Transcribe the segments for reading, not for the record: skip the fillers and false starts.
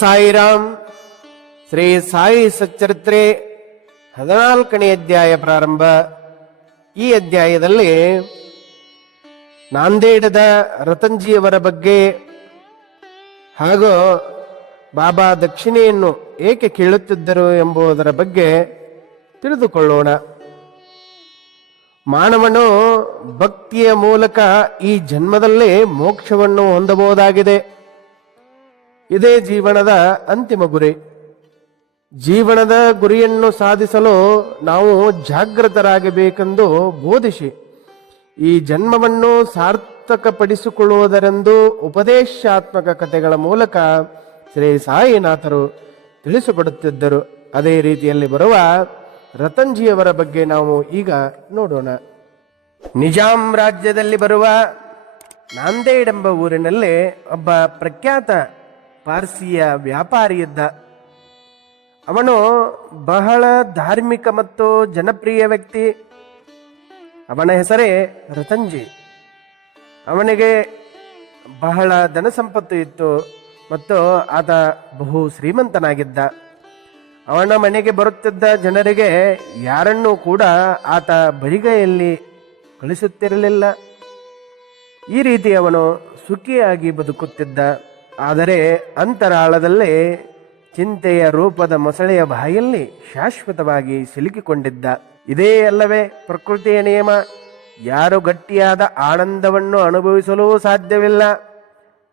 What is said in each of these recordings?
ಸಾಯಿರಾಮ್. ಶ್ರೀ ಸಾಯಿ ಸಚ್ಚರಿತ್ರೆ 14ನೇ ಅಧ್ಯಾಯ ಪ್ರಾರಂಭ. ಈ ಅಧ್ಯಾಯದಲ್ಲಿ ನಾಂದೇಡದ ರತನ್ಜಿಯವರ ಬಗ್ಗೆ ಹಾಗೂ ಬಾಬಾ ದಕ್ಷಿಣೆಯನ್ನು ಏಕೆ ಕೇಳುತ್ತಿದ್ದರು ಎಂಬುದರ ಬಗ್ಗೆ ತಿಳಿದುಕೊಳ್ಳೋಣ. ಮಾನವನು ಭಕ್ತಿಯ ಮೂಲಕ ಈ ಜನ್ಮದಲ್ಲೇ ಮೋಕ್ಷವನ್ನು ಹೊಂದಬಹುದಾಗಿದೆ. ಇದೇ ಜೀವನದ ಅಂತಿಮ ಗುರಿ. ಜೀವನದ ಗುರಿಯನ್ನು ಸಾಧಿಸಲು ನಾವು ಜಾಗೃತರಾಗಬೇಕೆಂದು ಬೋಧಿಸಿ ಈ ಜನ್ಮವನ್ನು ಸಾರ್ಥಕಪಡಿಸಿಕೊಳ್ಳುವುದರೆಂದು ಉಪದೇಶಾತ್ಮಕ ಕಥೆಗಳ ಮೂಲಕ ಶ್ರೀ ಸಾಯಿನಾಥರು ತಿಳಿಸಿಕೊಡುತ್ತಿದ್ದರು. ಅದೇ ರೀತಿಯಲ್ಲಿ ಬರುವ ರತನ್ಜಿಯವರ ಬಗ್ಗೆ ನಾವು ಈಗ ನೋಡೋಣ. ನಿಜಾಂ ರಾಜ್ಯದಲ್ಲಿ ಬರುವ ನಾಂದೇಡ್ ಎಂಬ ಊರಿನಲ್ಲಿ ಒಬ್ಬ ಪ್ರಖ್ಯಾತ ಪಾರ್ಸಿಯ ವ್ಯಾಪಾರಿ ಇದ್ದ. ಅವನು ಬಹಳ ಧಾರ್ಮಿಕ ಮತ್ತು ಜನಪ್ರಿಯ ವ್ಯಕ್ತಿ. ಅವನ ಹೆಸರೇ ರತನ್ಜಿ. ಅವನಿಗೆ ಬಹಳ ಧನ ಸಂಪತ್ತು ಇತ್ತು ಮತ್ತು ಆತ ಬಹು ಶ್ರೀಮಂತನಾಗಿದ್ದ. ಅವನ ಮನೆಗೆ ಬರುತ್ತಿದ್ದ ಜನರಿಗೆ ಯಾರನ್ನೂ ಕೂಡ ಆತ ಬರಿಗೈಯಲ್ಲಿ ಕಳಿಸುತ್ತಿರಲಿಲ್ಲ. ಈ ರೀತಿ ಅವನು ಸುಖಿಯಾಗಿ ಬದುಕುತ್ತಿದ್ದ. ಆದರೆ ಅಂತರಾಳದಲ್ಲೇ ಚಿಂತೆಯ ರೂಪದ ಮೊಸಳೆಯ ಬಾಯಲ್ಲಿ ಶಾಶ್ವತವಾಗಿ ಸಿಲುಕಿಕೊಂಡಿದ್ದ. ಇದೇ ಅಲ್ಲವೇ ಪ್ರಕೃತಿಯ ನಿಯಮ. ಯಾರು ಗಟ್ಟಿಯಾದ ಆನಂದವನ್ನು ಅನುಭವಿಸಲು ಸಾಧ್ಯವಿಲ್ಲ.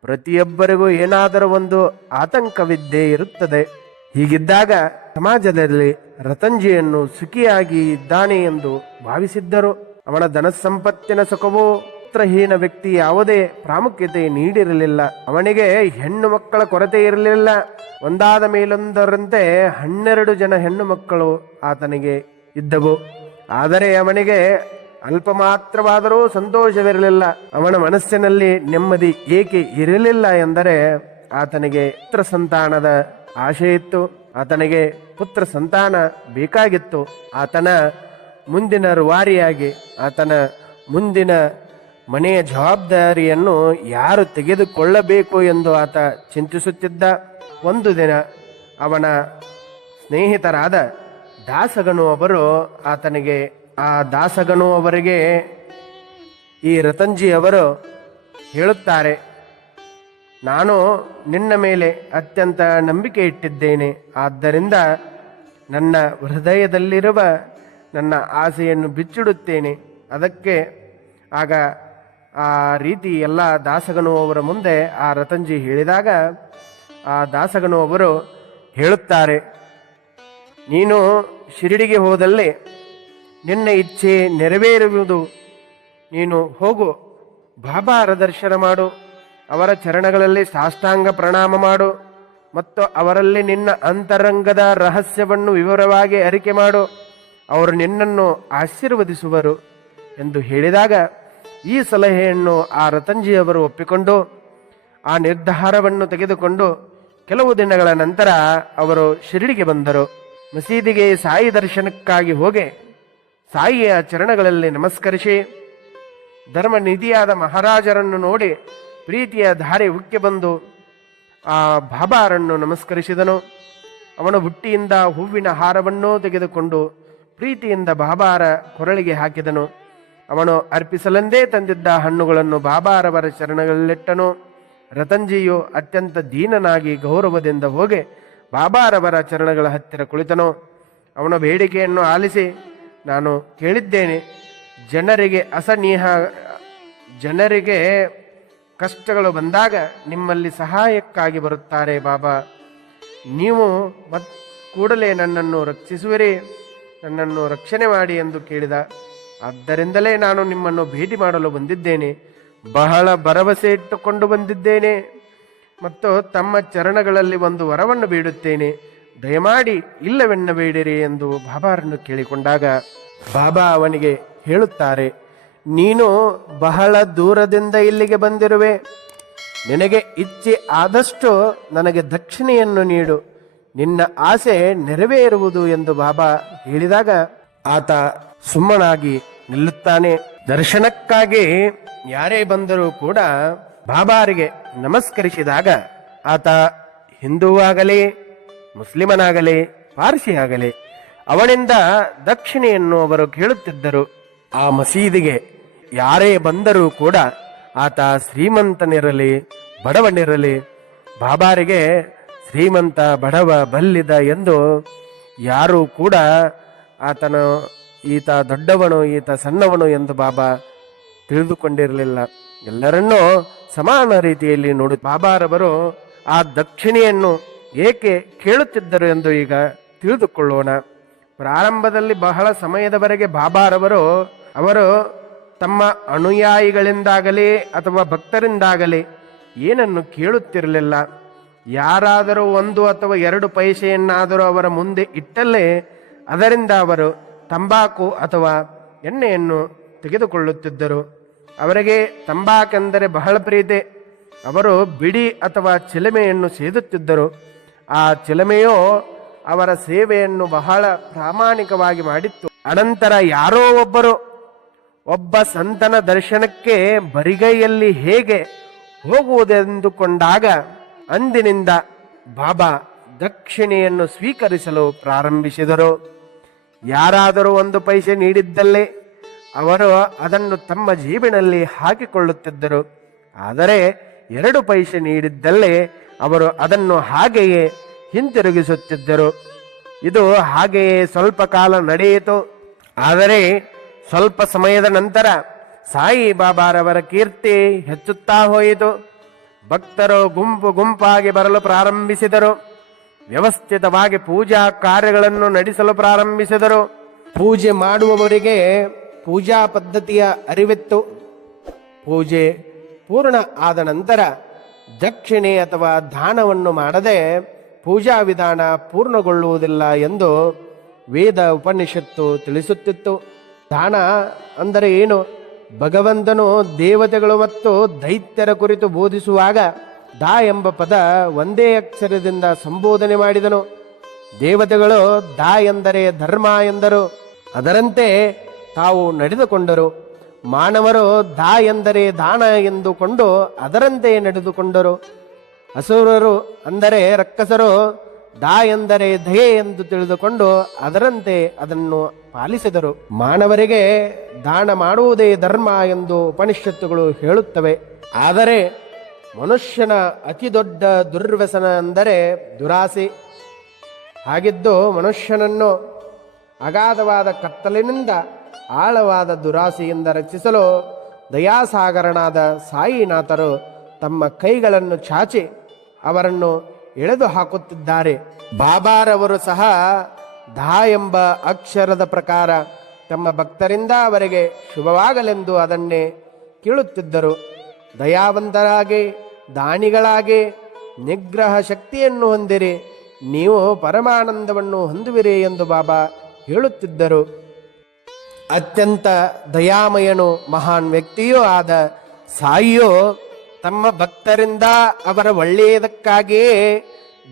ಪ್ರತಿಯೊಬ್ಬರಿಗೂ ಏನಾದರೂ ಒಂದು ಆತಂಕವಿದ್ದೇ ಇರುತ್ತದೆ. ಹೀಗಿದ್ದಾಗ ಸಮಾಜದಲ್ಲಿ ರತನ್ಜಿಯನ್ನು ಸುಖಿಯಾಗಿ ಇದ್ದಾನೆ ಎಂದು ಭಾವಿಸಿದ್ದರು. ಅವನ ಧನ ಸಂಪತ್ತಿನ ಸುಖವು ಪುತ್ರಹೀನ ವ್ಯಕ್ತಿ ಯಾವುದೇ ಪ್ರಾಮುಖ್ಯತೆ ನೀಡಿರಲಿಲ್ಲ. ಅವನಿಗೆ ಹೆಣ್ಣು ಮಕ್ಕಳ ಕೊರತೆ ಇರಲಿಲ್ಲ. ಒಂದಾದ ಮೇಲೊಂದರಂತೆ 12 ಜನ ಹೆಣ್ಣು ಮಕ್ಕಳು ಆತನಿಗೆ ಇದ್ದವು. ಆದರೆ ಅವನಿಗೆ ಅಲ್ಪ ಮಾತ್ರವಾದರೂ ಸಂತೋಷವಿರಲಿಲ್ಲ. ಅವನ ಮನಸ್ಸಿನಲ್ಲಿ ನೆಮ್ಮದಿ ಏಕೆ ಇರಲಿಲ್ಲ ಎಂದರೆ ಆತನಿಗೆ ಪುತ್ರ ಸಂತಾನದ ಆಶೆ ಇತ್ತು. ಆತನಿಗೆ ಪುತ್ರ ಸಂತಾನ ಬೇಕಾಗಿತ್ತು. ಆತನ ಮುಂದಿನ ರೂವಾರಿಯಾಗಿ ಆತನ ಮುಂದಿನ ಮನೆಯ ಜವಾಬ್ದಾರಿಯನ್ನು ಯಾರು ತೆಗೆದುಕೊಳ್ಳಬೇಕು ಎಂದು ಆತ ಚಿಂತಿಸುತ್ತಿದ್ದ. ಒಂದು ದಿನ ಅವನ ಸ್ನೇಹಿತರಾದ ದಾಸಗನು ಅವರು ದಾಸಗನು ಅವರಿಗೆ ಈ ರತನ್ಜಿ ಅವರು ಹೇಳುತ್ತಾರೆ, ನಾನು ನಿನ್ನ ಮೇಲೆ ಅತ್ಯಂತ ನಂಬಿಕೆ ಇಟ್ಟಿದ್ದೇನೆ. ಆದ್ದರಿಂದ ನನ್ನ ಹೃದಯದಲ್ಲಿರುವ ನನ್ನ ಆಸೆಯನ್ನು ಬಿಚ್ಚಿಡುತ್ತೇನೆ. ಅದಕ್ಕೆ ಆಗ ಆ ರೀತಿ ಎಲ್ಲ ದಾಸಗನು ಅವರ ಮುಂದೆ ಆ ರತನ್ಜಿ ಹೇಳಿದಾಗ ಆ ದಾಸಗನು ಅವರು ಹೇಳುತ್ತಾರೆ, ನೀನು ಶಿರಡಿಗೆ ಹೋದಲ್ಲಿ ನಿನ್ನ ಇಚ್ಛೆ ನೆರವೇರುವುದು. ನೀನು ಹೋಗು, ಬಾಬಾರ ದರ್ಶನ ಮಾಡು, ಅವರ ಚರಣಗಳಲ್ಲಿ ಸಾಷ್ಟಾಂಗ ಪ್ರಣಾಮ ಮಾಡು ಮತ್ತು ಅವರಲ್ಲಿ ನಿನ್ನ ಅಂತರಂಗದ ರಹಸ್ಯವನ್ನು ವಿವರವಾಗಿ ಅರಿಕೆ ಮಾಡು. ಅವರು ನಿನ್ನನ್ನು ಆಶೀರ್ವದಿಸುವರು ಎಂದು ಹೇಳಿದಾಗ ಈ ಸಲಹೆಯನ್ನು ಆ ರತನ್ಜಿಯವರು ಒಪ್ಪಿಕೊಂಡು ಆ ನಿರ್ಧಾರವನ್ನು ತೆಗೆದುಕೊಂಡು ಕೆಲವು ದಿನಗಳ ನಂತರ ಅವರು ಶಿರಡಿಗೆ ಬಂದರು. ಮಸೀದಿಗೆ ಸಾಯಿ ದರ್ಶನಕ್ಕಾಗಿ ಹೋಗಿ ಸಾಯಿಯ ಚರಣಗಳಲ್ಲಿ ನಮಸ್ಕರಿಸಿ ಧರ್ಮನಿಧಿಯಾದ ಮಹಾರಾಜರನ್ನು ನೋಡಿ ಪ್ರೀತಿಯ ಧಾರೆ ಉಕ್ಕಿ ಬಂದು ಆ ಬಾಬಾರನ್ನು ನಮಸ್ಕರಿಸಿದನು. ಅವನು ಬುಟ್ಟಿಯಿಂದ ಹೂವಿನ ಹಾರವನ್ನೂ ತೆಗೆದುಕೊಂಡು ಪ್ರೀತಿಯಿಂದ ಬಾಬಾರ ಕೊರಳಿಗೆ ಹಾಕಿದನು. ಅವನು ಅರ್ಪಿಸಲೆಂದೇ ತಂದಿದ್ದ ಹಣ್ಣುಗಳನ್ನು ಬಾಬಾರವರ ಚರಣಗಳಲ್ಲಿಟ್ಟನು. ರತನ್ಜಿಯು ಅತ್ಯಂತ ದೀನನಾಗಿ ಗೌರವದಿಂದ ಹೋಗಿ ಬಾಬಾರವರ ಚರಣಗಳ ಹತ್ತಿರ ಕುಳಿತನು. ಅವನ ಬೇಡಿಕೆಯನ್ನು ಆಲಿಸಿ, ನಾನು ಕೇಳಿದ್ದೇನೆ, ಜನರಿಗೆ ಕಷ್ಟಗಳು ಬಂದಾಗ ನಿಮ್ಮಲ್ಲಿ ಸಹಾಯಕ್ಕಾಗಿ ಬರುತ್ತಾರೆ ಬಾಬಾ. ನೀವು ಕೂಡಲೇ ನನ್ನನ್ನು ರಕ್ಷಿಸುವಿರಿ, ನನ್ನನ್ನು ರಕ್ಷಣೆ ಮಾಡಿ ಎಂದು ಕೇಳಿದ. ಆದ್ದರಿಂದಲೇ ನಾನು ನಿಮ್ಮನ್ನು ಭೇಟಿ ಮಾಡಲು ಬಂದಿದ್ದೇನೆ. ಬಹಳ ಭರವಸೆ ಇಟ್ಟುಕೊಂಡು ಬಂದಿದ್ದೇನೆ ಮತ್ತು ತಮ್ಮ ಚರಣಗಳಲ್ಲಿ ಒಂದು ವರವನ್ನು ಬೇಡುತ್ತೇನೆ. ದಯಮಾಡಿ ಇಲ್ಲವೆನ್ನಬೇಡಿರಿ ಎಂದು ಬಾಬಾರನ್ನು ಕೇಳಿಕೊಂಡಾಗ ಬಾಬಾ ಅವನಿಗೆ ಹೇಳುತ್ತಾರೆ, ನೀನು ಬಹಳ ದೂರದಿಂದ ಇಲ್ಲಿಗೆ ಬಂದಿರುವೆ. ನಿನಗೆ ಇಚ್ಛೆ ಆದಷ್ಟು ನನಗೆ ದಕ್ಷಿಣೆಯನ್ನು ನೀಡು, ನಿನ್ನ ಆಸೆ ನೆರವೇರುವುದು ಎಂದು ಬಾಬಾ ಹೇಳಿದಾಗ ಆತ ಸುಮ್ಮನಾಗಿ ನಿಲ್ಲುತ್ತಾನೆ. ದರ್ಶನಕ್ಕಾಗಿ ಯಾರೇ ಬಂದರೂ ಕೂಡ ಬಾಬಾರಿಗೆ ನಮಸ್ಕರಿಸಿದಾಗ ಆತ ಹಿಂದೂವಾಗಲಿ, ಮುಸ್ಲಿಮನಾಗಲಿ, ಪಾರ್ಸಿಯಾಗಲಿ ಅವನಿಂದ ದಕ್ಷಿಣೆಯನ್ನು ಅವರು ಕೇಳುತ್ತಿದ್ದರು. ಆ ಮಸೀದಿಗೆ ಯಾರೇ ಬಂದರೂ ಕೂಡ ಆತ ಶ್ರೀಮಂತನಿರಲಿ ಬಡವನಿರಲಿ, ಬಾಬಾರಿಗೆ ಶ್ರೀಮಂತ ಬಡವ ಬಲ್ಲಿದ ಎಂದು ಯಾರೂ ಕೂಡ ಆತನು ಈತ ದೊಡ್ಡವನು ಈತ ಸಣ್ಣವನು ಎಂದು ಬಾಬಾ ತಿಳಿದುಕೊಂಡಿರಲಿಲ್ಲ. ಎಲ್ಲರನ್ನೂ ಸಮಾನ ರೀತಿಯಲ್ಲಿ ನೋಡಿ ಬಾಬಾರವರು ಆ ದಕ್ಷಿಣೆಯನ್ನು ಏಕೆ ಕೇಳುತ್ತಿದ್ದರು ಎಂದು ಈಗ ತಿಳಿದುಕೊಳ್ಳೋಣ. ಪ್ರಾರಂಭದಲ್ಲಿ ಬಹಳ ಸಮಯದವರೆಗೆ ಬಾಬಾರವರು ಅವರು ತಮ್ಮ ಅನುಯಾಯಿಗಳಿಂದಾಗಲಿ ಅಥವಾ ಭಕ್ತರಿಂದಾಗಲಿ ಏನನ್ನು ಕೇಳುತ್ತಿರಲಿಲ್ಲ. ಯಾರಾದರೂ 1 ಅಥವಾ 2 ಪೈಸೆಯನ್ನಾದರೂ ಅವರ ಮುಂದೆ ಇಟ್ಟಲ್ಲೇ ಅದರಿಂದ ಅವರು ತಂಬಾಕು ಅಥವಾ ಎಣ್ಣೆಯನ್ನು ತೆಗೆದುಕೊಳ್ಳುತ್ತಿದ್ದರು. ಅವರಿಗೆ ತಂಬಾಕೆಂದರೆ ಬಹಳ ಪ್ರೀತಿ. ಅವರು ಬಿಡಿ ಅಥವಾ ಚಿಲಮೆಯನ್ನು ಸೇದುತ್ತಿದ್ದರು. ಆ ಚಿಲಮೆಯೋ ಅವರ ಸೇವೆಯನ್ನು ಬಹಳ ಪ್ರಾಮಾಣಿಕವಾಗಿ ಮಾಡಿತ್ತು. ಅನಂತರ ಯಾರೋ ಒಬ್ಬ ಸಂತನ ದರ್ಶನಕ್ಕೆ ಬರಿಗೈಯಲ್ಲಿ ಹೇಗೆ ಹೋಗುವುದೆಂದುಕೊಂಡಾಗ ಅಂದಿನಿಂದ ಬಾಬಾ ದಕ್ಷಿಣೆಯನ್ನು ಸ್ವೀಕರಿಸಲು ಪ್ರಾರಂಭಿಸಿದರು. ಯಾರಾದರೂ 1 ಪೈಸೆ ನೀಡಿದ್ದಲ್ಲೇ ಅವರು ಅದನ್ನು ತಮ್ಮ ಜೇಬಿನಲ್ಲಿ ಹಾಕಿಕೊಳ್ಳುತ್ತಿದ್ದರು. ಆದರೆ 2 ಪೈಸೆ ನೀಡಿದ್ದಲ್ಲೇ ಅವರು ಅದನ್ನು ಹಾಗೆಯೇ ಹಿಂತಿರುಗಿಸುತ್ತಿದ್ದರು. ಇದು ಹಾಗೆಯೇ ಸ್ವಲ್ಪ ಕಾಲ ನಡೆಯಿತು. ಆದರೆ ಸ್ವಲ್ಪ ಸಮಯದ ನಂತರ ಸಾಯಿ ಬಾಬಾರವರ ಕೀರ್ತಿ ಹೆಚ್ಚುತ್ತಾ ಹೋಯಿತು. ಭಕ್ತರು ಗುಂಪಾಗಿ ಬರಲು ಪ್ರಾರಂಭಿಸಿದರು. ವ್ಯವಸ್ಥಿತವಾಗಿ ಪೂಜಾ ಕಾರ್ಯಗಳನ್ನು ನಡೆಸಲು ಪ್ರಾರಂಭಿಸಿದರು. ಪೂಜೆ ಮಾಡುವವರಿಗೆ ಪೂಜಾ ಪದ್ಧತಿಯ ಅರಿವಿತ್ತು. ಪೂಜೆ ಪೂರ್ಣ ಆದ ನಂತರ ದಕ್ಷಿಣೆ ಅಥವಾ ದಾನವನ್ನು ಮಾಡದೆ ಪೂಜಾ ವಿಧಾನ ಪೂರ್ಣಗೊಳ್ಳುವುದಿಲ್ಲ ಎಂದು ವೇದ ಉಪನಿಷತ್ತು ತಿಳಿಸುತ್ತಿತ್ತು. ದಾನ ಅಂದರೆ ಏನು? ಭಗವಂತನು ದೇವತೆಗಳು ಮತ್ತು ದೈತ್ಯರ ಕುರಿತು ಬೋಧಿಸುವಾಗ ದಾ ಎಂಬ ಪದ ಒಂದೇ ಅಕ್ಷರದಿಂದ ಸಂಬೋಧನೆ ಮಾಡಿದನು. ದೇವತೆಗಳು ದಾ ಎಂದರೆ ಧರ್ಮ ಎಂದರು. ಅದರಂತೆ ತಾವು ನಡೆದುಕೊಂಡರು. ಮಾನವರು ದಾ ಎಂದರೆ ದಾನ ಎಂದುಕೊಂಡು ಅದರಂತೆ ನಡೆದುಕೊಂಡರು. ಅಸುರರು ಅಂದರೆ ರಕ್ಕಸರು ದಾ ಎಂದರೆ ದಯೆ ಎಂದು ತಿಳಿದುಕೊಂಡು ಅದರಂತೆ ಅದನ್ನು ಪಾಲಿಸಿದರು. ಮಾನವರಿಗೆ ದಾನ ಮಾಡುವುದೇ ಧರ್ಮ ಎಂದು ಉಪನಿಷತ್ತುಗಳು ಹೇಳುತ್ತವೆ. ಆದರೆ ಮನುಷ್ಯನ ಅತಿ ದೊಡ್ಡ ದುರ್ವ್ಯಸನ ಅಂದರೆ ದುರಾಸೆ. ಹಾಗಿದ್ದು ಮನುಷ್ಯನನ್ನು ಅಗಾಧವಾದ ಕತ್ತಲಿನಿಂದ ಆಳವಾದ ದುರಾಸೆಯಿಂದ ರಕ್ಷಿಸಲು ದಯಾಸಾಗರನಾದ ಸಾಯಿನಾಥರು ತಮ್ಮ ಕೈಗಳನ್ನು ಚಾಚಿ ಅವರನ್ನು ಎಳೆದು ಹಾಕುತ್ತಿದ್ದಾರೆ. ಬಾಬಾರವರು ಸಹ ಧಾ ಎಂಬ ಅಕ್ಷರದ ಪ್ರಕಾರ ತಮ್ಮ ಭಕ್ತರಿಂದ ಅವರಿಗೆ ಶುಭವಾಗಲೆಂದು ಅದನ್ನೇ ಕೇಳುತ್ತಿದ್ದರು. ದಯಾವಂತರಾಗಿ ದಾನಿಗಳಾಗಿ ನಿಗ್ರಹ ಶಕ್ತಿಯನ್ನು ಹೊಂದಿರಿ, ನೀವು ಪರಮಾನಂದವನ್ನು ಹೊಂದುವಿರಿ ಎಂದು ಬಾಬಾ ಹೇಳುತ್ತಿದ್ದರು. ಅತ್ಯಂತ ದಯಾಮಯನು ಮಹಾನ್ ವ್ಯಕ್ತಿಯೂ ಆದ ಸಾಯಿಯು ತಮ್ಮ ಭಕ್ತರಿಂದ ಅವರ ಒಳ್ಳೆಯದಕ್ಕಾಗಿಯೇ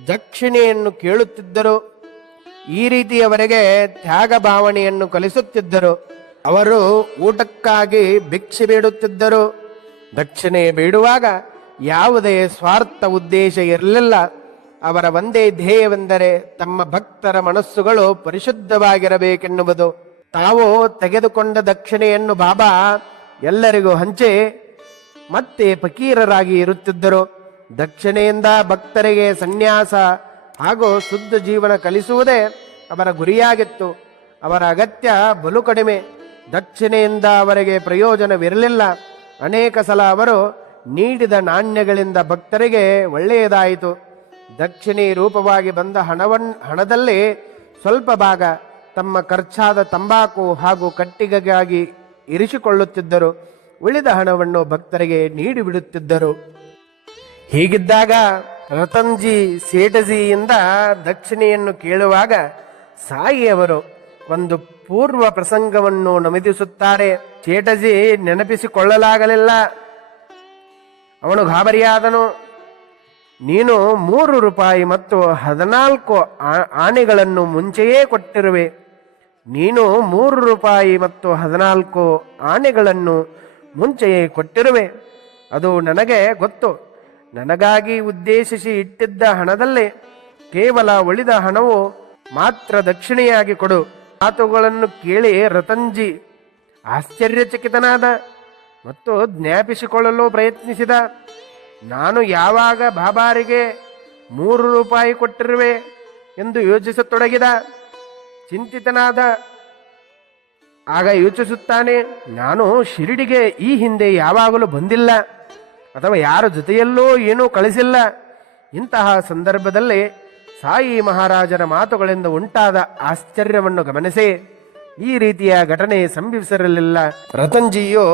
ದಕ್ಷಿಣೆಯನ್ನು ಕೇಳುತ್ತಿದ್ದರು. ಈ ರೀತಿ ಅವರಿಗೆ ತ್ಯಾಗ ಭಾವನೆಯನ್ನು ಕಲಿಸುತ್ತಿದ್ದರು. ಅವರು ಊಟಕ್ಕಾಗಿ ಭಿಕ್ಷೆ ಬೇಡುತ್ತಿದ್ದರು. ದಕ್ಷಿಣೆ ಬೇಡುವಾಗ ಯಾವುದೇ ಸ್ವಾರ್ಥ ಉದ್ದೇಶ ಇರಲಿಲ್ಲ. ಅವರ ಒಂದೇ ಧ್ಯೇಯವೆಂದರೆ ತಮ್ಮ ಭಕ್ತರ ಮನಸ್ಸುಗಳು ಪರಿಶುದ್ಧವಾಗಿರಬೇಕೆನ್ನುವುದು. ತಾವು ತೆಗೆದುಕೊಂಡ ದಕ್ಷಿಣೆಯನ್ನು ಬಾಬಾ ಎಲ್ಲರಿಗೂ ಹಂಚಿ ಮತ್ತೆ ಫಕೀರರಾಗಿ ಇರುತ್ತಿದ್ದರು. ದಕ್ಷಿಣೆಯಿಂದ ಭಕ್ತರಿಗೆ ಸನ್ಯಾಸ ಹಾಗೂ ಶುದ್ಧ ಜೀವನ ಕಲಿಸುವುದೇ ಅವರ ಗುರಿಯಾಗಿತ್ತು. ಅವರ ಅಗತ್ಯ ಬಲು ಕಡಿಮೆ. ದಕ್ಷಿಣೆಯಿಂದ ಅವರಿಗೆ ಪ್ರಯೋಜನವಿರಲಿಲ್ಲ. ಅನೇಕ ಸಲ ಅವರು ನೀಡಿದ ನಾಣ್ಯಗಳಿಂದ ಭಕ್ತರಿಗೆ ಒಳ್ಳೆಯದಾಯಿತು. ದಕ್ಷಿಣೆ ರೂಪವಾಗಿ ಬಂದ ಹಣದಲ್ಲಿ ಸ್ವಲ್ಪ ಭಾಗ ತಮ್ಮ ಖರ್ಚಾದ ತಂಬಾಕು ಹಾಗೂ ಕಟ್ಟಿಗೆಗಾಗಿ ಇರಿಸಿಕೊಳ್ಳುತ್ತಿದ್ದರು. ಉಳಿದ ಹಣವನ್ನು ಭಕ್ತರಿಗೆ ನೀಡಿಬಿಡುತ್ತಿದ್ದರು. ಹೀಗಿದ್ದಾಗ ರತನ್ಜಿ ಸೇಠಜಿಯಿಂದ ದಕ್ಷಿಣೆಯನ್ನು ಕೇಳುವಾಗ ಸಾಯಿಯವರು ಒಂದು ಪೂರ್ವ ಪ್ರಸಂಗವನ್ನು ನಮೂದಿಸುತ್ತಾರೆ. ಸೇಠಜಿ ನೆನಪಿಸಿಕೊಳ್ಳಲಾಗಲಿಲ್ಲ. ಅವನು ಗಾಬರಿಯಾದನು. ನೀನು 3 ರೂಪಾಯಿ ಮತ್ತು 14 ಆನೆಗಳನ್ನು ಮುಂಚೆಯೇ ಕೊಟ್ಟಿರುವೆ. ನೀನು 3 ರೂಪಾಯಿ ಮತ್ತು 14 ಆನೆಗಳನ್ನು ಮುಂಚೆಯೇ ಕೊಟ್ಟಿರುವೆ. ಅದು ನನಗೆ ಗೊತ್ತು. ನನಗಾಗಿ ಉದ್ದೇಶಿಸಿ ಇಟ್ಟಿದ್ದ ಹಣದಲ್ಲೇ ಕೇವಲ ಉಳಿದ ಹಣವು ಮಾತ್ರ ದಕ್ಷಿಣೆಯಾಗಿ ಕೊಡು. ಮಾತುಗಳನ್ನು ಕೇಳಿ ರತಂಜಿ ಆಶ್ಚರ್ಯಚಕಿತನಾದ ಮತ್ತು ಜ್ಞಾಪಿಸಿಕೊಳ್ಳಲು ಪ್ರಯತ್ನಿಸಿದ. ನಾನು ಯಾವಾಗ ಬಾಬಾರಿಗೆ 3 ರೂಪಾಯಿ ಕೊಟ್ಟಿರುವೆ ಎಂದು ಯೋಚಿಸತೊಡಗಿದ. ಚಿಂತಿತನಾದ. ಆಗ ಯೋಚಿಸುತ್ತಾನೆ, ನಾನು ಶಿರಡಿಗೆ ಈ ಹಿಂದೆ ಯಾವಾಗಲೂ ಬಂದಿಲ್ಲ ಅಥವಾ ಯಾರ ಜೊತೆಯಲ್ಲೂ ಏನೂ ಕಳಿಸಿಲ್ಲ. ಇಂತಹ ಸಂದರ್ಭದಲ್ಲಿ ಸಾಯಿ ಮಹಾರಾಜರ ಮಾತುಗಳಿಂದ ಉಂಟಾದ ಆಶ್ಚರ್ಯವನ್ನು ಗಮನಿಸಿ ಈ ರೀತಿಯ ಘಟನೆ ಸಂಭವಿಸಿರಲಿಲ್ಲ. ರತಂಜಿಯು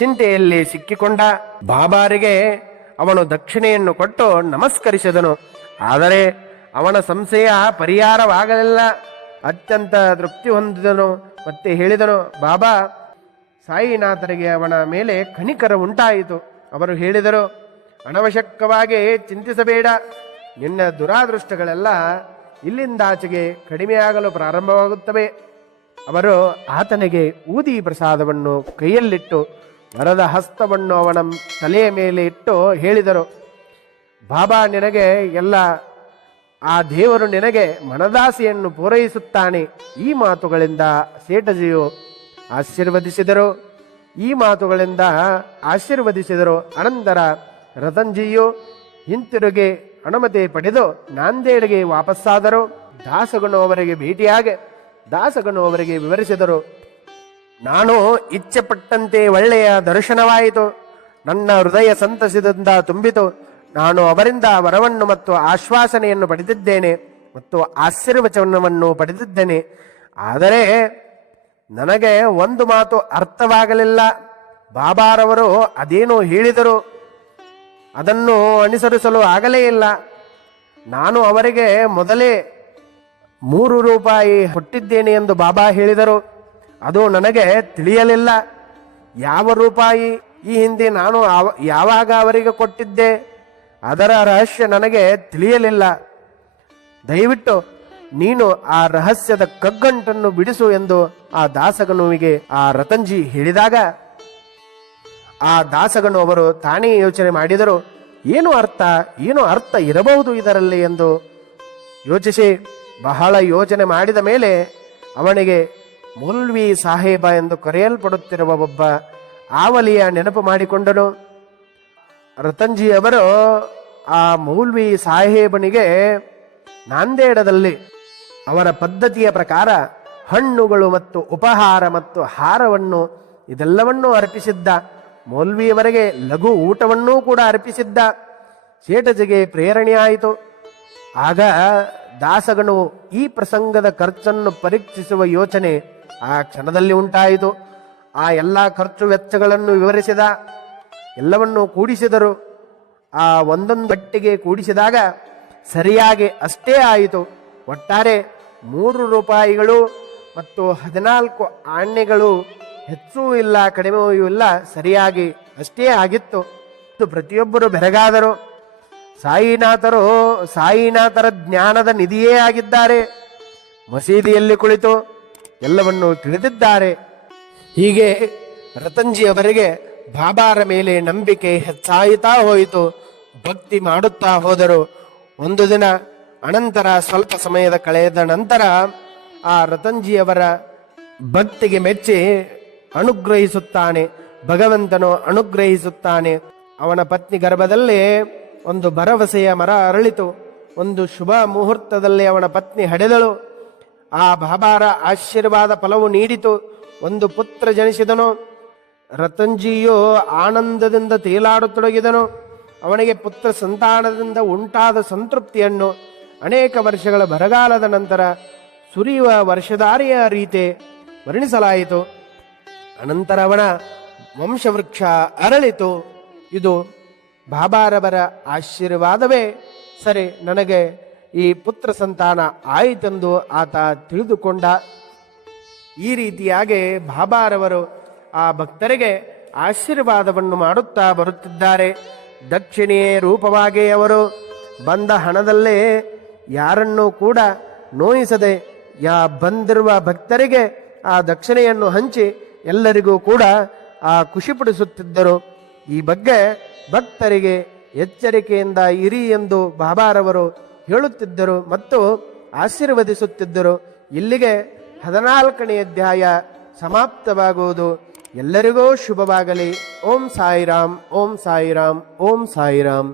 ಚಿಂತೆಯಲ್ಲಿ ಸಿಕ್ಕಿಕೊಂಡ. ಬಾಬಾರಿಗೆ ಅವನು ದಕ್ಷಿಣೆಯನ್ನು ಕೊಟ್ಟು ನಮಸ್ಕರಿಸಿದನು. ಆದರೆ ಅವನ ಸಂಶಯ ಪರಿಹಾರವಾಗಲಿಲ್ಲ. ಅತ್ಯಂತ ತೃಪ್ತಿ ಹೊಂದಿದನು. ಮತ್ತೆ ಹೇಳಿದನು, ಬಾಬಾ ಸಾಯಿನಾಥರಿಗೆ ಅವನ ಮೇಲೆ ಕನಿಕರ ಉಂಟಾಯಿತು. ಅವರು ಹೇಳಿದರು, ಅನವಶ್ಯಕವಾಗಿ ಚಿಂತಿಸಬೇಡ, ನಿನ್ನ ದುರಾದೃಷ್ಟಗಳೆಲ್ಲ ಇಲ್ಲಿಂದಾಚೆಗೆ ಕಡಿಮೆಯಾಗಲು ಪ್ರಾರಂಭವಾಗುತ್ತವೆ. ಅವರು ಆತನಿಗೆ ಊದಿ ಪ್ರಸಾದವನ್ನು ಕೈಯಲ್ಲಿಟ್ಟು ಮರದ ಹಸ್ತವನ್ನು ಅವನ ತಲೆಯ ಮೇಲೆ ಇಟ್ಟು ಹೇಳಿದರು, ಬಾಬಾ ನಿನಗೆ ಎಲ್ಲ, ಆ ದೇವರು ನಿನಗೆ ಮನದಾಸೆಯನ್ನು ಪೂರೈಸುತ್ತಾನೆ. ಈ ಮಾತುಗಳಿಂದ ಸೇಠಜಿಯು ಆಶೀರ್ವದಿಸಿದರು. ಅನಂತರ ರತಂಜಿಯು ಹಿಂತಿರುಗಿ ಅನುಮತಿ ಪಡೆದು ನಾಂದೇಡ್ಗೆ ವಾಪಸ್ಸಾದರು. ದಾಸಗನು ಅವರಿಗೆ ಭೇಟಿಯಾಗಿ ದಾಸಗನು ಅವರಿಗೆ ವಿವರಿಸಿದರು, ನಾನು ಇಚ್ಛೆಪಟ್ಟಂತೆ ಒಳ್ಳೆಯ ದರ್ಶನವಾಯಿತು. ನನ್ನ ಹೃದಯ ಸಂತಸದಿಂದ ತುಂಬಿತು. ನಾನು ಅವರಿಂದ ವರವನ್ನು ಮತ್ತು ಆಶ್ವಾಸನೆಯನ್ನು ಪಡೆದಿದ್ದೇನೆ ಮತ್ತು ಆಶೀರ್ವಚನವನ್ನು ಪಡೆದಿದ್ದೇನೆ. ಆದರೆ ನನಗೆ ಒಂದು ಮಾತು ಅರ್ಥವಾಗಲಿಲ್ಲ. ಬಾಬಾರವರು ಅದೇನೋ ಹೇಳಿದರು, ಅದನ್ನು ಅನುಸರಿಸಲು ಆಗಲೇ ಇಲ್ಲ. ನಾನು ಅವರಿಗೆ ಮೊದಲೇ 3 ರೂಪಾಯಿ ಕೊಟ್ಟಿದ್ದೇನೆ ಎಂದು ಬಾಬಾ ಹೇಳಿದರು. ಅದು ನನಗೆ ತಿಳಿಯಲಿಲ್ಲ. ಯಾವ ರೂಪಾಯಿ ಈ ಹಿಂದೆ ನಾನು ಯಾವಾಗ ಅವರಿಗೆ ಕೊಟ್ಟಿದ್ದೆ, ಅದರ ರಹಸ್ಯ ನನಗೆ ತಿಳಿಯಲಿಲ್ಲ. ದಯವಿಟ್ಟು ನೀನು ಆ ರಹಸ್ಯದ ಕಗ್ಗಂಟನ್ನು ಬಿಡಿಸು ಎಂದು ಆ ದಾಸಗನುವಿಗೆ ಆ ರತಂಜಿ ಹೇಳಿದಾಗ ಆ ದಾಸಗನು ಅವರು ತಾನೇ ಯೋಚನೆ ಮಾಡಿದರು, ಏನು ಅರ್ಥ ಇರಬಹುದು ಇದರಲ್ಲಿ ಎಂದು ಯೋಚಿಸಿ ಬಹಳ ಯೋಚನೆ ಮಾಡಿದ ಮೇಲೆ ಅವನಿಗೆ ಮೌಲ್ವಿ ಸಾಹೇಬ ಎಂದು ಕರೆಯಲ್ಪಡುತ್ತಿರುವ ಒಬ್ಬ ಆವಲಿಯ ನೆನಪು ಮಾಡಿಕೊಂಡನು. ರತಂಜಿ ಅವರು ಆ ಮೌಲ್ವಿ ಸಾಹೇಬನಿಗೆ ನಾಂದೇಡದಲ್ಲಿ ಅವರ ಪದ್ಧತಿಯ ಪ್ರಕಾರ ಹಣ್ಣುಗಳು ಮತ್ತು ಉಪಹಾರ ಮತ್ತು ಹಾರವನ್ನು ಇದೆಲ್ಲವನ್ನೂ ಅರ್ಪಿಸಿದ್ದ. ಮೌಲ್ವಿಯವರೆಗೆ ಲಘು ಊಟವನ್ನೂ ಕೂಡ ಅರ್ಪಿಸಿದ್ದ. ಶೇಠಜಿಗೆ ಪ್ರೇರಣೆಯಾಯಿತು. ಆಗ ದಾಸಗನು ಈ ಪ್ರಸಂಗದ ಖರ್ಚನ್ನು ಪರೀಕ್ಷಿಸುವ ಯೋಚನೆ ಆ ಕ್ಷಣದಲ್ಲಿ ಉಂಟಾಯಿತು. ಆ ಎಲ್ಲ ಖರ್ಚು ವೆಚ್ಚಗಳನ್ನು ವಿವರಿಸಿದ. ಎಲ್ಲವನ್ನೂ ಕೂಡಿಸಿದರು. ಆ ಒಂದೊಂದು ಪಟ್ಟಿಗೆ ಕೂಡಿಸಿದಾಗ ಸರಿಯಾಗಿ ಅಷ್ಟೇ ಆಯಿತು. ಒಟ್ಟಾರೆ 3 ರೂಪಾಯಿಗಳು ಮತ್ತು 14 ಆಣೆಗಳು, ಹೆಚ್ಚೂ ಇಲ್ಲ ಕಡಿಮೆಯೂ ಇಲ್ಲ, ಸರಿಯಾಗಿ ಅಷ್ಟೇ ಆಗಿತ್ತು. ಪ್ರತಿಯೊಬ್ಬರು ಬೆರಗಾದರು. ಸಾಯಿನಾಥರ ಜ್ಞಾನದ ನಿಧಿಯೇ ಆಗಿದ್ದಾರೆ. ಮಸೀದಿಯಲ್ಲಿ ಕುಳಿತು ಎಲ್ಲವನ್ನೂ ತಿಳಿದಿದ್ದಾರೆ. ಹೀಗೆ ರತಂಜಿ ಅವರಿಗೆ ಬಾಬಾರ ಮೇಲೆ ನಂಬಿಕೆ ಹೆಚ್ಚಾಯಿತಾ ಹೋಯಿತು. ಭಕ್ತಿ ಮಾಡುತ್ತಾ ಹೋದರು. ಒಂದು ದಿನ ಅನಂತರ ಸ್ವಲ್ಪ ಸಮಯದ ಕಳೆದ ನಂತರ ಆ ರತಂಜಿಯವರ ಭಕ್ತಿಗೆ ಮೆಚ್ಚಿ ಅನುಗ್ರಹಿಸುತ್ತಾನೆ. ಭಗವಂತನು ಅನುಗ್ರಹಿಸುತ್ತಾನೆ. ಅವನ ಪತ್ನಿ ಗರ್ಭದಲ್ಲಿ ಒಂದು ಭರವಸೆಯ ಮರ ಅರಳಿತು. ಒಂದು ಶುಭ ಮುಹೂರ್ತದಲ್ಲಿ ಅವನ ಪತ್ನಿ ಹಡೆದಳು. ಆ ಬಾಬಾರ ಆಶೀರ್ವಾದ ಫಲವು ನೀಡಿತು. ಒಂದು ಪುತ್ರ ಜನಿಸಿದನು. ರತಂಜಿಯು ಆನಂದದಿಂದ ತೇಲಾಡತೊಡಗಿದನು. ಅವನಿಗೆ ಪುತ್ರ ಸಂತಾನದಿಂದ ಉಂಟಾದ ಸಂತೃಪ್ತಿಯನ್ನು ಅನೇಕ ವರ್ಷಗಳ ಬರಗಾಲದ ನಂತರ ಸುರಿಯುವ ವರ್ಷಧಾರಿಯ ರೀತಿ ವರ್ಣಿಸಲಾಯಿತು. ಅನಂತರ ಅವನ ವಂಶವೃಕ್ಷ ಅರಳಿತು. ಇದು ಬಾಬಾರವರ ಆಶೀರ್ವಾದವೇ ಸರಿ, ನನಗೆ ಈ ಪುತ್ರ ಸಂತಾನ ಆಯಿತೆಂದು ಆತ ತಿಳಿದುಕೊಂಡ. ಈ ರೀತಿಯಾಗಿ ಬಾಬಾರವರು ಆ ಭಕ್ತರಿಗೆ ಆಶೀರ್ವಾದವನ್ನು ಮಾಡುತ್ತಾ ಬರುತ್ತಿದ್ದಾರೆ. ದಕ್ಷಿಣೆಯ ರೂಪವಾಗಿ ಅವರು ಬಂದ ಹಣದಲ್ಲೇ ಯಾರನ್ನೂ ಕೂಡ ನೋಯಿಸದೆ ಬಂದಿರುವ ಭಕ್ತರಿಗೆ ಆ ದಕ್ಷಿಣೆಯನ್ನು ಹಂಚಿ ಎಲ್ಲರಿಗೂ ಕೂಡ ಖುಷಿಪಡಿಸುತ್ತಿದ್ದರು. ಈ ಬಗ್ಗೆ ಭಕ್ತರಿಗೆ ಎಚ್ಚರಿಕೆಯಿಂದ ಇರಿ ಎಂದು ಬಾಬಾರವರು ಹೇಳುತ್ತಿದ್ದರು ಮತ್ತು ಆಶೀರ್ವದಿಸುತ್ತಿದ್ದರು. ಇಲ್ಲಿಗೆ 14ನೇ ಅಧ್ಯಾಯ ಸಮಾಪ್ತವಾಗುವುದು. ಎಲ್ಲರಿಗೂ ಶುಭವಾಗಲಿ. ಓಂ ಸಾಯಿರಾಮ್, ಓಂ ಸಾಯಿರಾಮ್, ಓಂ ಸಾಯಿರಾಮ್.